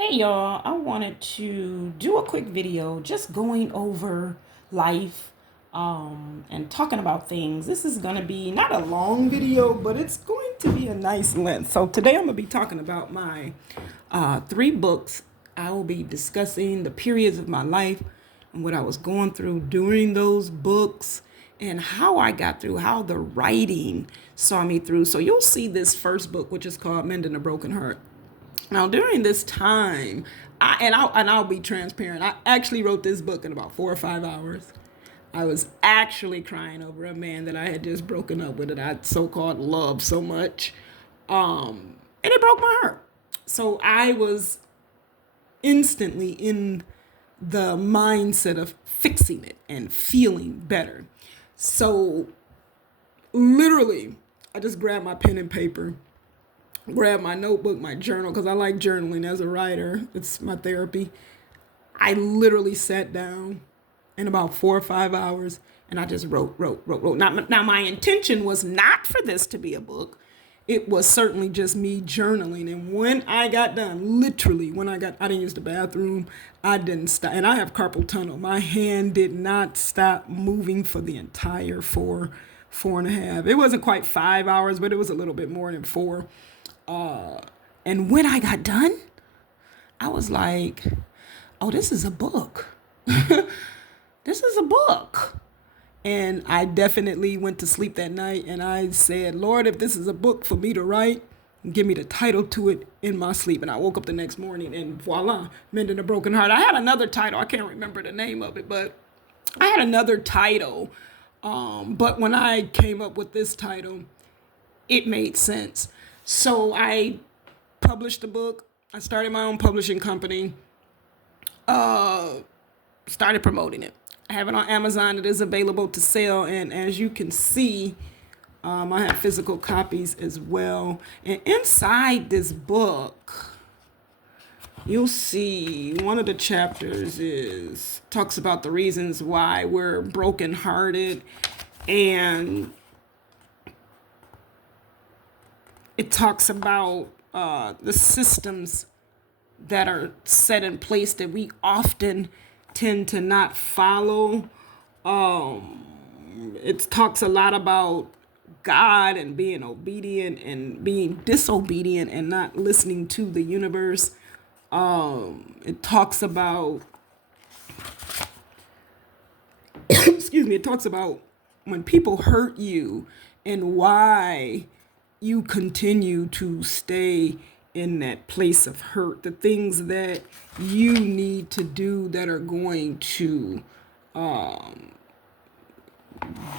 Hey y'all, I wanted to do a quick video just going over life and talking about things. This is going to be not a long video, but it's going to be a nice length. So today I'm going to be talking about my three books. I will be discussing the periods of my life and what I was going through during those books and how I got through, how the writing saw me through. So you'll see this first book, which is called Mending a Broken Heart. Now, during this time, I'll be transparent. I actually wrote this book in about 4 or 5 hours. I was actually crying over a man that I had just broken up with, that I so-called loved so much, and it broke my heart. So I was instantly in the mindset of fixing it and feeling better. So literally, I just grabbed my pen and paper, grab my notebook, my journal, because I like journaling as a writer. It's my therapy. I literally sat down in about 4 or 5 hours and I just wrote. Now my intention was not for this to be a book. It was certainly just me journaling. And when I got done, literally, I didn't use the bathroom. I didn't stop. And I have carpal tunnel. My hand did not stop moving for the entire four and a half. It wasn't quite 5 hours, but it was a little bit more than four. And when I got done, I was like, oh, this is a book. This is a book. And I definitely went to sleep that night and I said, Lord, if this is a book for me to write, give me the title to it in my sleep. And I woke up the next morning and voila, Mending a Broken Heart. I had another title. I can't remember the name of it, but I had another title. But when I came up with this title, it made sense. So I published the book. I started my own publishing company. Started promoting it. I have it on Amazon. It is available to sell, and as you can see, I have physical copies as well. And inside this book, you'll see one of the chapters talks about the reasons why we're brokenhearted, and it talks about the systems that are set in place that we often tend to not follow. It talks a lot about God and being obedient and being disobedient and not listening to the universe. It talks about, excuse me, it talks about when people hurt you and why you continue to stay in that place of hurt, the things that you need to do that are going to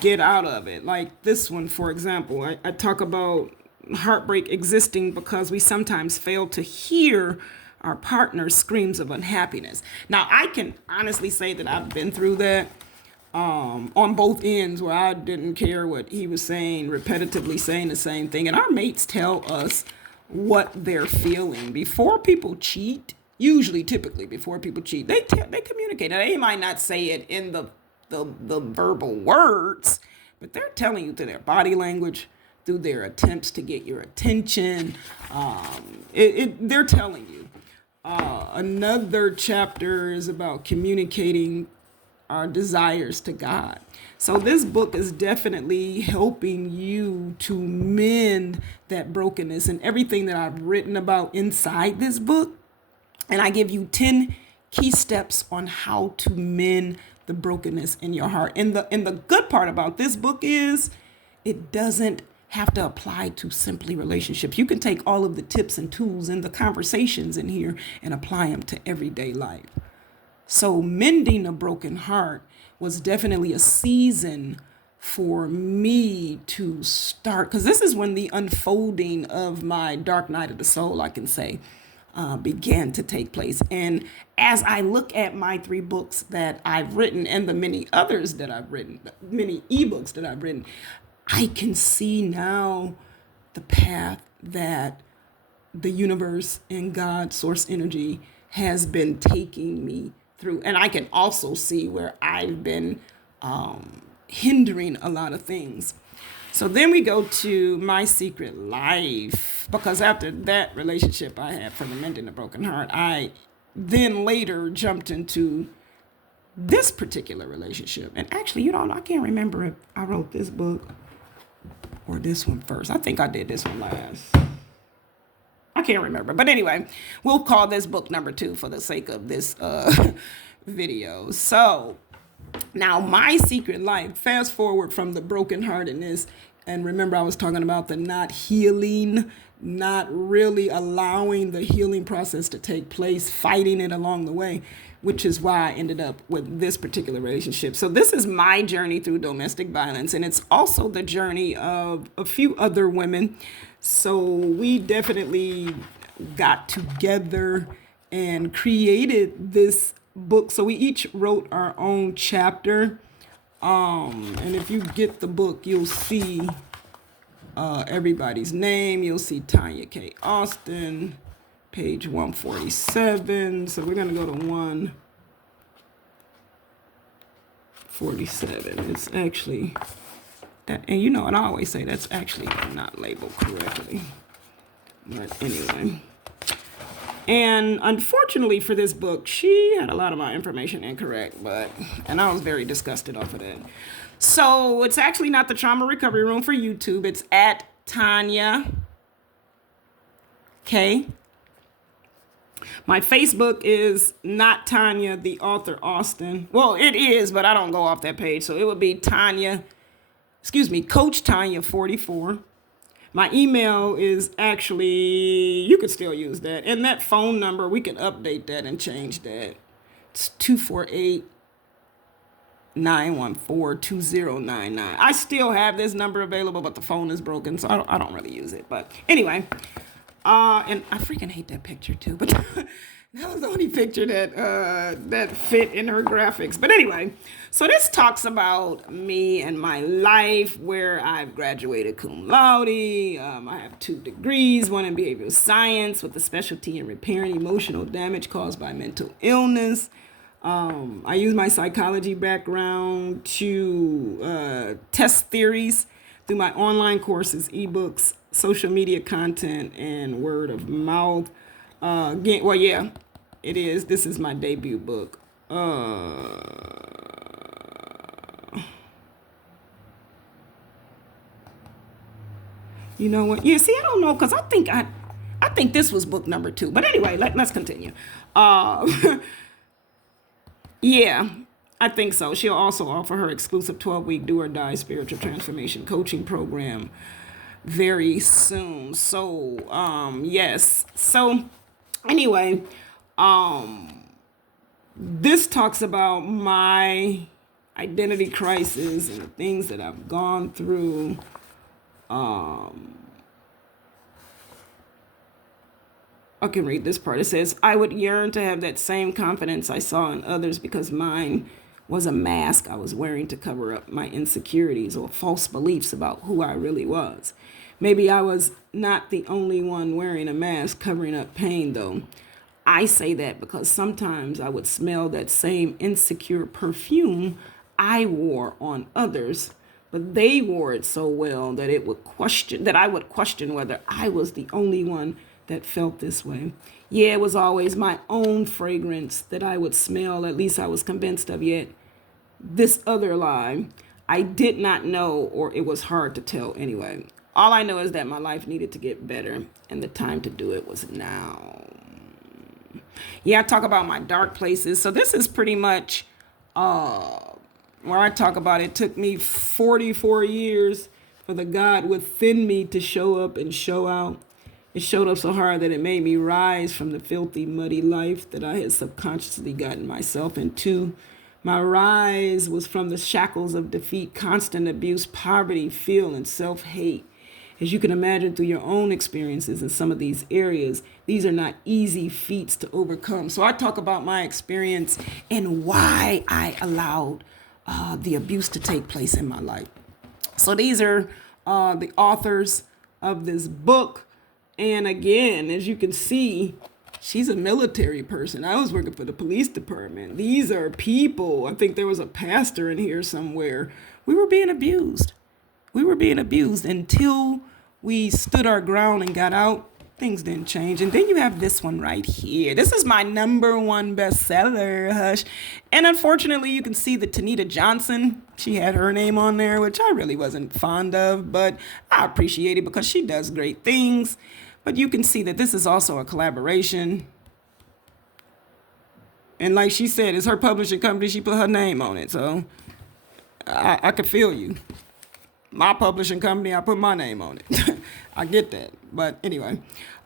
get out of it. Like this one, for example, I talk about heartbreak existing because we sometimes fail to hear our partner's screams of unhappiness. Now, I can honestly say that I've been through that on both ends, where I didn't care what he was saying, repetitively saying the same thing. And our mates tell us what they're feeling before people cheat. Usually, typically, before people cheat, they communicate. Now, they might not say it in the verbal words, but they're telling you through their body language, through their attempts to get your attention. They're telling you. Another chapter is about communicating our desires to God. So this book is definitely helping you to mend that brokenness, and everything that I've written about inside this book. And I give you 10 key steps on how to mend the brokenness in your heart. And the good part about this book is it doesn't have to apply to simply relationships. You can take all of the tips and tools and the conversations in here and apply them to everyday life. So mending a broken heart was definitely a season for me to start, because this is when the unfolding of my dark night of the soul, I can say, began to take place. And as I look at my three books that I've written and the many others that I've written, many ebooks that I've written, I can see now the path that the universe and God, source energy, has been taking me through. And I can also see where I've been hindering a lot of things. So then we go to My Secret Life, because after that relationship I had from the Mending the Broken Heart, I then later jumped into this particular relationship. And actually, I can't remember if I wrote this book or this one first. I think I did this one last. I can't remember. But anyway, we'll call this book number 2 for the sake of this video. So now, My Secret Life, fast forward from the broken-heartedness, and remember I was talking about the not healing, not really allowing the healing process to take place, fighting it along the way, which is why I ended up with this particular relationship. So this is my journey through domestic violence, and it's also the journey of a few other women. So we definitely got together and created this book. So we each wrote our own chapter. And if you get the book, you'll see everybody's name. You'll see Tanya K. Austin, page 147. So we're going to go to 147. It's actually, and and I always say that's actually not labeled correctly. But anyway. And unfortunately for this book, she had a lot of my information incorrect, and I was very disgusted off of that. So it's actually not the Trauma Recovery Room for YouTube. It's at Tanya K. My Facebook is not Tanya, the author Austin. Well, it is, but I don't go off that page. So it would be Coach Tanya 44. My email is actually, you could still use that. And that phone number, we can update that and change that. It's 248-914-2099. I still have this number available, but the phone is broken, so I don't really use it. But anyway, and I freaking hate that picture too, but that was the only picture that fit in her graphics. But anyway, so this talks about me and my life, where I've graduated cum laude. I have 2 degrees, one in behavioral science with a specialty in repairing emotional damage caused by mental illness. I use my psychology background to test theories through my online courses, ebooks, social media content, and word of mouth. It is. This is my debut book. You know what? Yeah, see, I don't know, because I think this was book number 2. But anyway, let's continue. Yeah, I think so. She'll also offer her exclusive 12-week do or die spiritual transformation coaching program very soon. So, yes. So, anyway, this talks about my identity crisis and the things that I've gone through. I can read this part. It says, I would yearn to have that same confidence I saw in others, because mine was a mask I was wearing to cover up my insecurities or false beliefs about who I really was. Maybe I was not the only one wearing a mask covering up pain, though. I say that because sometimes I would smell that same insecure perfume I wore on others, but they wore it so well that I would question whether I was the only one that felt this way. Yeah, it was always my own fragrance that I would smell, at least I was convinced of, yet this other lie I did not know, or it was hard to tell anyway. All I know is that my life needed to get better, and the time to do it was now. Yeah, I talk about my dark places. So this is pretty much where I talk about it took me 44 years for the God within me to show up and show out. It showed up so hard that it made me rise from the filthy, muddy life that I had subconsciously gotten myself into. My rise was from the shackles of defeat, constant abuse, poverty, fear, and self-hate. As you can imagine through your own experiences in some of these areas, these are not easy feats to overcome. So I talk about my experience and why I allowed the abuse to take place in my life. So these are the authors of this book. And again, as you can see, she's a military person. I was working for the police department. These are people. I think there was a pastor in here somewhere. We were being abused. We were being abused until we stood our ground and got out. Things didn't change. And then you have this one right here. This is my #1 bestseller, Hush. And unfortunately, you can see that Tanita Johnson, she had her name on there, which I really wasn't fond of, but I appreciate it because she does great things. But you can see that this is also a collaboration. And like she said, it's her publishing company. She put her name on it. So I could feel you. My publishing company, I put my name on it. I get that. But anyway,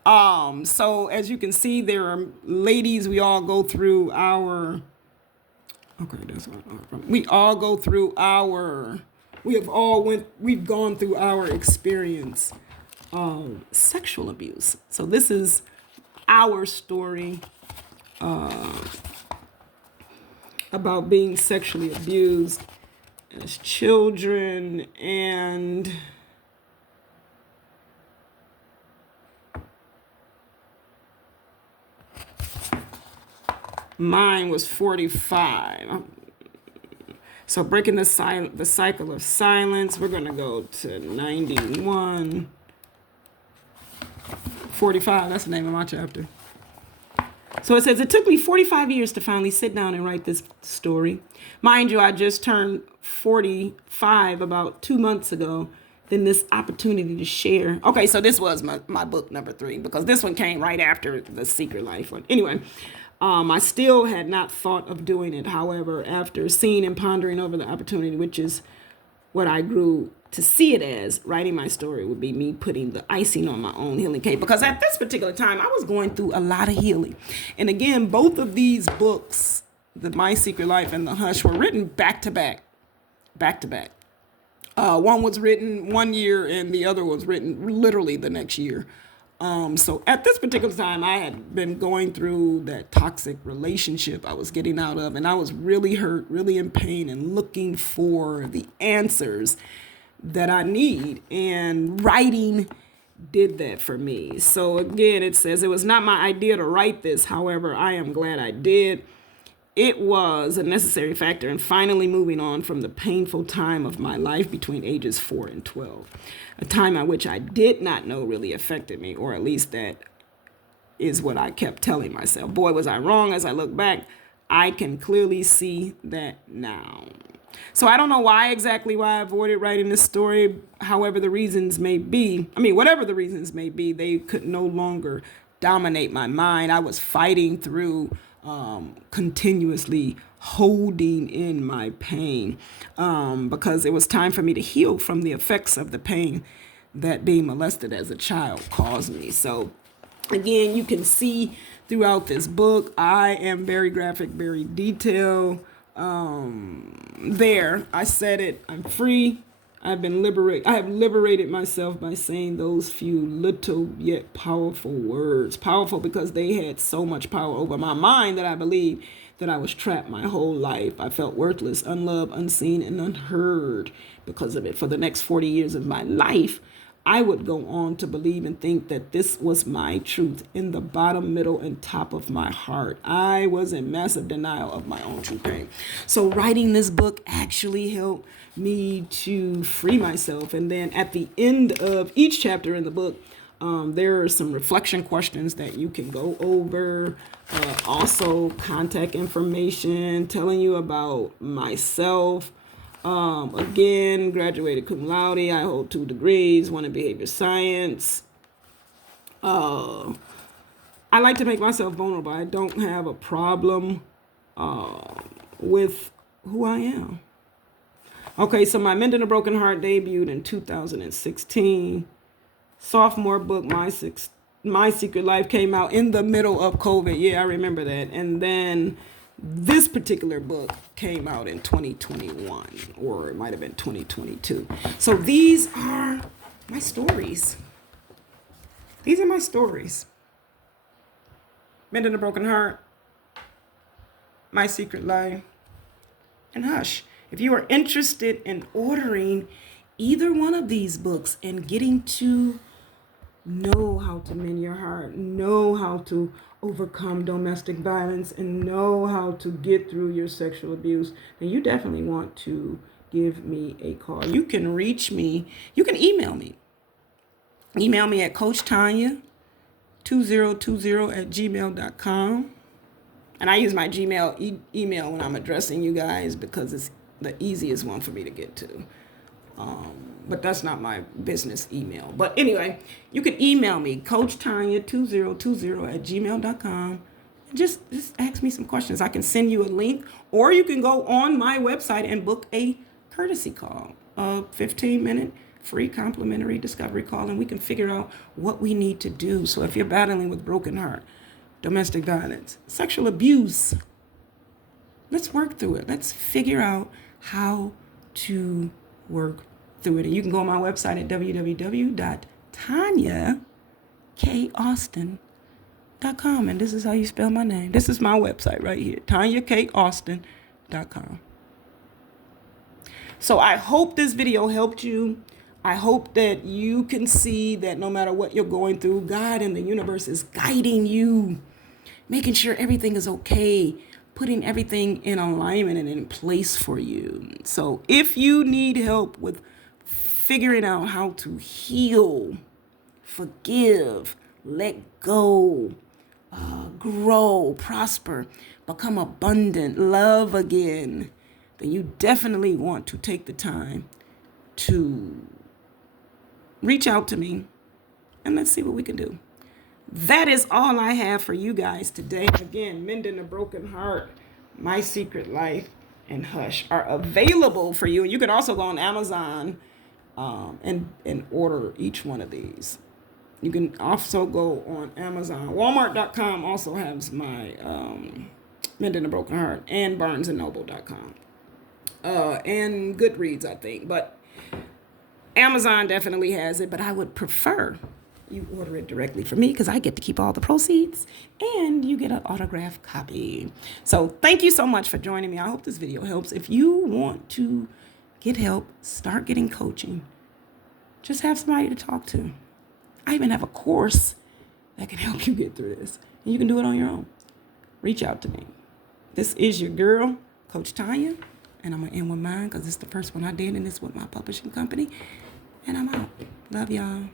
so as you can see, there are ladies, we all go through our, okay, that's what we all go through our, we've gone through our experience of sexual abuse. So this is our story about being sexually abused as children, and mine was 45. So breaking the cycle of silence, we're going to go to 91. 45, that's the name of my chapter. So it says, it took me 45 years to finally sit down and write this story. Mind you, I just turned 45 about 2 months ago. Then this opportunity to share. Okay, so this was my book #3, because this one came right after the Secret Life one. Anyway, I still had not thought of doing it. However, after seeing and pondering over the opportunity, which is what I grew to see it as, writing my story would be me putting the icing on my own healing cake. Because at this particular time, I was going through a lot of healing. And again, both of these books, the My Secret Life and the Hush, were written back to back. One was written 1 year and the other was written literally the next year. So at this particular time, I had been going through that toxic relationship I was getting out of, and I was really hurt, really in pain, and looking for the answers that I need. And writing did that for me. So again, it says, it was not my idea to write this. However, I am glad I did. It was a necessary factor in finally moving on from the painful time of my life between ages 4 and 12, a time at which I did not know really affected me, or at least that is what I kept telling myself. Boy, was I wrong. As I look back, I can clearly see that now. So I don't know why I avoided writing this story. However, the reasons may be, whatever the reasons may be, they could no longer dominate my mind. I was fighting through continuously holding in my pain because it was time for me to heal from the effects of the pain that being molested as a child caused me. So again, you can see throughout this book, I am very graphic, very detailed. There, I said it, I'm free. I have liberated myself by saying those few little yet powerful words. Powerful because they had so much power over my mind that I believed that I was trapped my whole life. I felt worthless, unloved, unseen, and unheard because of it. For the next 40 years of my life, I would go on to believe and think that this was my truth in the bottom, middle, and top of my heart. I was in massive denial of my own true pain. So writing this book actually helped me to free myself. And then at the end of each chapter in the book, there are some reflection questions that you can go over. Also contact information telling you about myself. Again, graduated cum laude. I hold 2 degrees, one in behavior science. I like to make myself vulnerable. I don't have a problem with who I am. Okay, so my Mending a Broken Heart debuted in 2016. Sophomore book, My Secret Life, came out in the middle of COVID. Yeah, I remember that. And then this particular book came out in 2021, or it might have been 2022. So these are my stories. These are my stories. Mending a Broken Heart, My Secret Life, and Hush. If you are interested in ordering either one of these books and getting to know how to mend your heart, know how to overcome domestic violence, and know how to get through your sexual abuse, then you definitely want to give me a call. You can reach me. You can email me. Email me at coachtanya2020@gmail.com. And I use my Gmail email when I'm addressing you guys because it's the easiest one for me to get to. But that's not my business email. But anyway, you can email me, coachtanya2020@gmail.com. Just ask me some questions. I can send you a link, or you can go on my website and book a courtesy call, a 15-minute free complimentary discovery call, and we can figure out what we need to do. So if you're battling with broken heart, domestic violence, sexual abuse, let's work through it. Let's figure out how to work through it. And you can go on my website at www.tanyakaustin.com. And this is how you spell my name. This is my website right here, tanyakaustin.com. So I hope this video helped you. I hope that you can see that no matter what you're going through, God and the universe is guiding you, making sure everything is okay, putting everything in alignment and in place for you. So if you need help with figuring out how to heal, forgive, let go, grow, prosper, become abundant, love again, then you definitely want to take the time to reach out to me and let's see what we can do. That is all I have for you guys today. Again, Mending a Broken Heart, My Secret Life, and Hush are available for you. You can also go on Amazon and order each one of these. You can also go on Amazon. Walmart.com also has my Mending a Broken Heart, and BarnesandNoble.com. And Goodreads, I think. But Amazon definitely has it, but I would prefer you order it directly from me because I get to keep all the proceeds and you get an autographed copy. So thank you so much for joining me. I hope this video helps. If you want to get help, start getting coaching, just have somebody to talk to. I even have a course that can help you get through this. And you can do it on your own. Reach out to me. This is your girl, Coach Tanya. And I'm going to end with mine because it's the first one I did, and it's with my publishing company. And I'm out. Love y'all.